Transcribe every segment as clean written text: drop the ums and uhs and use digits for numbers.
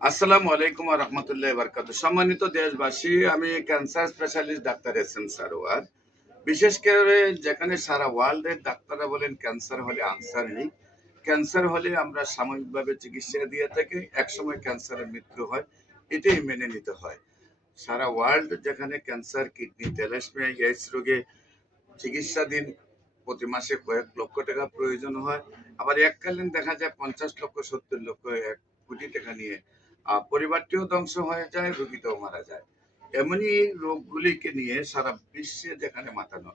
আসসালামু আলাইকুম ওয়া রাহমাতুল্লাহি ওয়া বারাকাতুহু। সম্মানিত দেশবাসী, আমি cancer specialist doctor S M Sarwar. বিশেষ করে যেখানে সারা ওয়ার্ল্ডের ডাক্তাররা বলেন ক্যান্সার হলে আনসার নেই, ক্যান্সার হলে আমরা সাময়িকভাবে চিকিৎসা দিয়ে থাকি, একসময় ক্যান্সারের মৃত্যু হয়, এটাই মেনে নিতে হয়। সারা ওয়ার্ল্ড যেখানে ক্যান্সার, কিডনি, থ্যালাসেমিয়া, এইডস রোগে চিকিৎসাধীন, প্রতি মাসে কয়েক লক্ষ টাকা প্রয়োজন হয়। আবার এককালীন দেখা যায় 50 লক্ষ, 70 লক্ষ, 1 কোটি টাকা নিয়ে পরিবারটিও ধ্বংস হয়ে যায়, রোগীটাও মারা যায়। এমনই রোগগুলিকে নিয়ে সারা বিশ্বে যেখানে মাতানো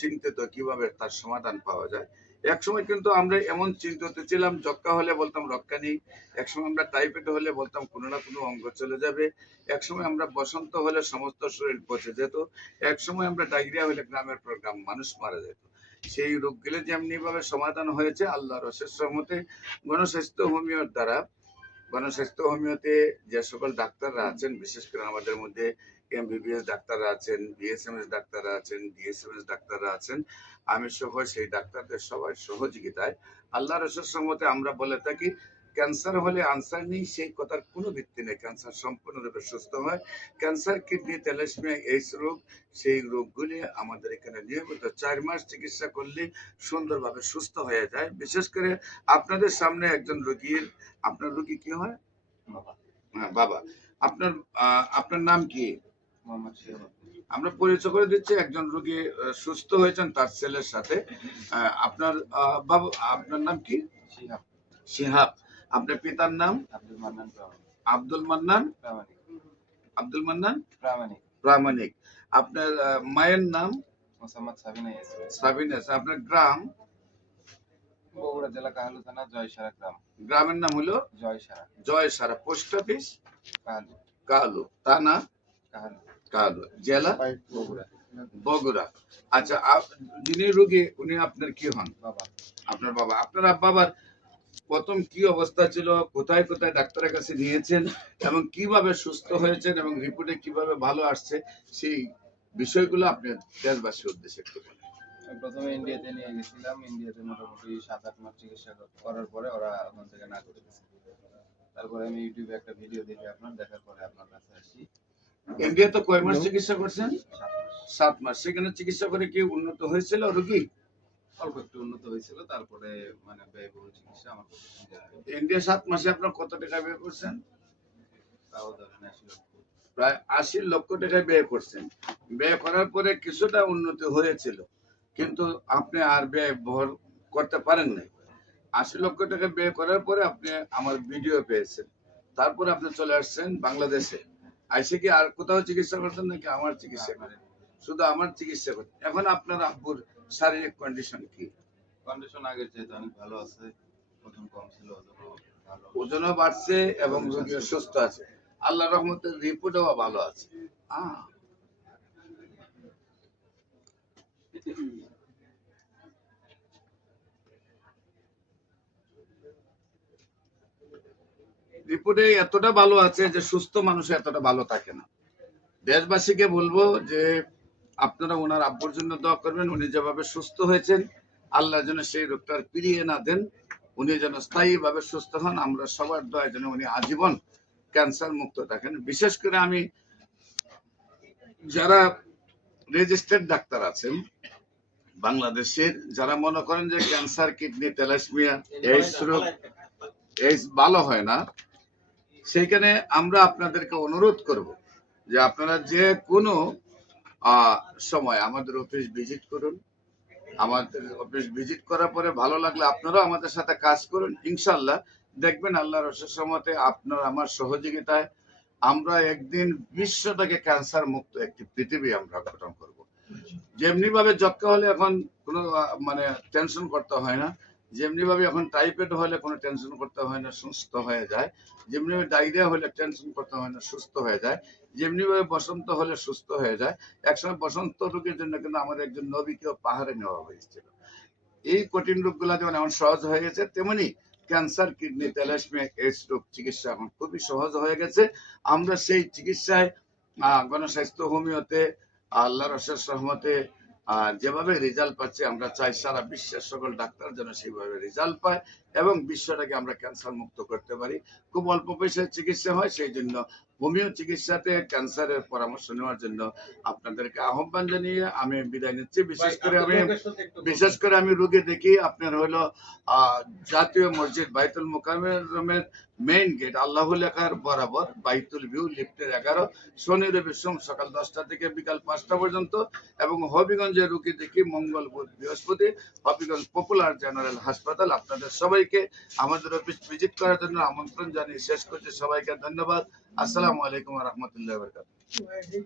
চিন্তিত কিভাবে তার সমাধান পাওয়া যায়। একসময় কিন্তু আমরা এমন চিন্তিত ছিলাম, যক্কা হলে বলতাম রক্ষা নেই, একসময় আমরা টাইফয়েড হলে বলতাম কোনো না কোনো অঙ্গ চলে যাবে, একসময় আমরা বসন্ত হলে সমস্ত শরীর পচে যেত, একসময় আমরা ডায়রিয়া হলে গ্রামের পর গ্রাম মানুষ মারা যেত। সেই রোগগুলো যেমনি ভাবে সমাধান হয়েছে আল্লাহর অশেষ রহমতে গণস্বাস্থ্য হোমিওর দ্বারা। গণস্বাস্থ্য হোমিওতে যে সকল ডাক্তাররা আছেন, বিশেষ করে আমাদের মধ্যে এমবিবিএস ডাক্তাররা আছেন, বিএসএমএস ডাক্তাররা আছেন, ডিএসএমএস ডাক্তাররা আছেন, আমি সহ সেই ডাক্তারদের সবাই সহযোগিতায় আল্লাহর অশেষ রহমতে আমরা বলে থাকি ক্যান্সার হলে আনসার নেই, সেই কথার কোনো ভিত্তি নেই। ক্যান্সার সম্পূর্ণরূপে সুস্থ হয়। ক্যান্সার, কিডনি, থ্যালাসেমিয়া, এইডস রোগ, সেই রোগগুলি আমাদের এখানে নিয়মিত 4 মাস চিকিৎসা করলে সুন্দরভাবে সুস্থ হয়ে যায়। বিশেষ করে আপনাদের সামনে একজন রোগীর, আপনার রোগী কি হয়? বাবা। হ্যাঁ, বাবা। আপনার আপনার নাম কি? মোহাম্মদ শিহাব। আমরা পরিচয় করে দিচ্ছি, একজন রোগী সুস্থ হয়েছেন তার ছেলের সাথে। আপনার বাবু, আপনার নাম কি? শিহাব। শিহাব। আপনার পিতার নাম? আব্দুল মান্নান প্রামাণিক। আব্দুল মান্নান প্রামাণিক। আব্দুল মান্নান প্রামাণিক। প্রামাণিক। আপনার মায়ের নাম? মোসাম্মদ সাবিনা ইয়াসমিন। সাবিনা ইয়াসমিন। আপনার গ্রাম? বগুড়া জেলা কাহালু থানা জয়সারা গ্রাম। গ্রামের নাম হলো জয়সারা। জয়সারা। Post office? কাহালু। কাহালু। থানা? কাহালু। কাহালু। জেলা? বগুড়া। বগুড়া। আচ্ছা, যিনি রোগী উনি আপনার কি হন? বাবা। আপনার বাবা। আপনার বাবার প্রথম কি অবস্থা ছিল, কোথায় কোথায় ডাক্তারের কাছে নিয়েছেন এবং কিভাবে সুস্থ হয়েছেন এবং রিপোর্টে কিভাবে ভালো আসছে, সেই বিষয়গুলো আপনি দেশবাসীর উদ্দেশ্যে একটু বলেন। প্রথমে ইন্ডিয়াতে নিয়ে গেছিলাম। ইন্ডিয়াতে মোটামুটি 7-8 মাস চিকিৎসা করার পরে ওরা ওখান থেকে না করে দিয়েছে। তারপরে আমি ইউটিউবে একটা ভিডিও দেখে দেখার পরে আপনার কাছে আসি। ইন্ডিয়াতে কয় মাস চিকিৎসা করছেন? 7 মাস। সেখানে চিকিৎসা করে কি উন্নত হয়েছিল রোগী? অল্প একটু উন্নত হয়েছিল। তারপরে ব্যয়বহুল চিকিৎসা আমার ইন্ডিয়া 7 মাসে আপনার কত টাকা ব্যয় করছেন? তাও ধরেন 80 লক্ষ। প্রায় 80 লক্ষ টাকা ব্যয় করছেন। ব্যয় করার পরে কিছুটা উন্নতি হয়েছিল, কিন্তু আপনি আর ব্যয় বহন করতে পারেন নাই। 80 লক্ষ টাকা ব্যয় করার পরে আপনি আমার ভিডিও পেয়েছেন, তারপরে আপনি চলে আসছেন বাংলাদেশে। আইসে কি আর কোথাও চিকিৎসা করছেন নাকি আমার চিকিৎসা করেন? শুধু আমার চিকিৎসা করেন। এখন আপনার আব্বুর শারীরিক কন্ডিশন কি? কন্ডিশন আগের চাইতে অনেক ভালো আছে। ওজন কম ছিল, ওজনও বাড়ছে এবং রোগীও সুস্থ আছে। আল্লাহর রহমতের রিপোর্টও ভালো আছে। রিপোর্টে এতটা ভালো আছে যে সুস্থ মানুষ এতটা ভালো থাকে না। দেশবাসীকে বলবো যে আপনারা ওনার আব্বুর জন্য দোয়া করবেন, উনি যেভাবে সুস্থ হয়েছেন আল্লাহ যেন সেই রোগটা ফিরিয়ে না দেন, উনি যেন স্থায়ীভাবে সুস্থ হন। আমরা সবার দোয়া যেন উনি আজীবন ক্যান্সার মুক্ত থাকেন। বিশেষ করে আমি যারা রেজিস্টার্ড ডাক্তার আছেন বাংলাদেশের, যারা মনে করেন যে ক্যান্সার, কিডনি, থ্যালাসেমিয়া, এইডস রোগ, এইডস ভালো হয় না, সেইখানে আমরা আপনাদেরকে অনুরোধ করব যে আপনারা যে কোনো সময় আমাদের অফিস ভিজিট করুন। আমাদের অফিস ভিজিট করার পরে ভালো লাগলে আপনারাও আমাদের সাথে কাজ করুন। ইনশাল্লাহ দেখবেন আল্লাহর অশেষ রহমতে আপনার আমার সহযোগিতায় আমরা একদিন বিশ্বটাকে ক্যান্সার মুক্ত একটি পৃথিবী আমরা গঠন করব। যেমনি ভাবে যক্ষ্মা হলে এখন কোনো টেনশন করতে হয় না, যেমনি ভাবে এখন টাইফয়েড হলে কোনো টেনশন করতে হয় না, সুস্থ হয়ে যায়। যেমনি ভাবে ডায়রিয়া হলে টেনশন করতে হয় না, সুস্থ হয়ে যায়। যেমনি ভাবে বসন্ত হলে সুস্থ হয়ে যায়। একসময় বসন্ত রোগের জন্য কিন্তু আমাদের একজন নবীকেও পাহাড়ে নেওয়া হয়েছিল। এই কঠিন রোগগুলা যেমন এখন সহজ হয়ে গেছে, তেমনি ক্যান্সার, কিডনি, থ্যালাসেমিয়া, এইডস রোগ চিকিৎসা এখন খুবই সহজ হয়ে গেছে। আমরা সেই চিকিৎসায় গণস্বাস্থ্য হোমিওতে আল্লাহর অশেষ রহমতে যেভাবে রেজাল্ট পাচ্ছে, আমরা চাই সারা বিশ্বের সকল ডাক্তার যেন সেইভাবে রেজাল্ট পায় এবং বিশ্বটাকে আমরা ক্যান্সার মুক্ত করতে পারি। খুব অল্প পয়সায় চিকিৎসা হয়, সেই জন্য হোমিও চিকিৎসাতে ক্যান্সারের পরামর্শ নেওয়ার জন্য আপনাদেরকে আহ্বান জানিয়ে আমি বিদায় নিচ্ছি। বিশেষ করে আমি রোগী দেখি আপনার হলো জাতীয় মসজিদ বাইতুল মোকাররমের মেইন গেট আল্লাহ লেখার বরাবর বাইতুল ভিউ লিফটের 11, শনি রবি সোম সকাল 10টা থেকে বিকাল 5টা পর্যন্ত, এবং হবিগঞ্জের রোগী দেখি মঙ্গল বুধ বৃহস্পতি হবিগঞ্জ পপুলার জেনারেল হাসপাতাল। আপনাদের সবাইকে আমাদের অফিস ভিজিট করার জন্য আমন্ত্রণ জানিয়ে শেষ করছি। সবাইকে ধন্যবাদ। আসসালামু আলাইকুম ওয়া রাহমাতুল্লাহি ওয়া বারাকাতুহু।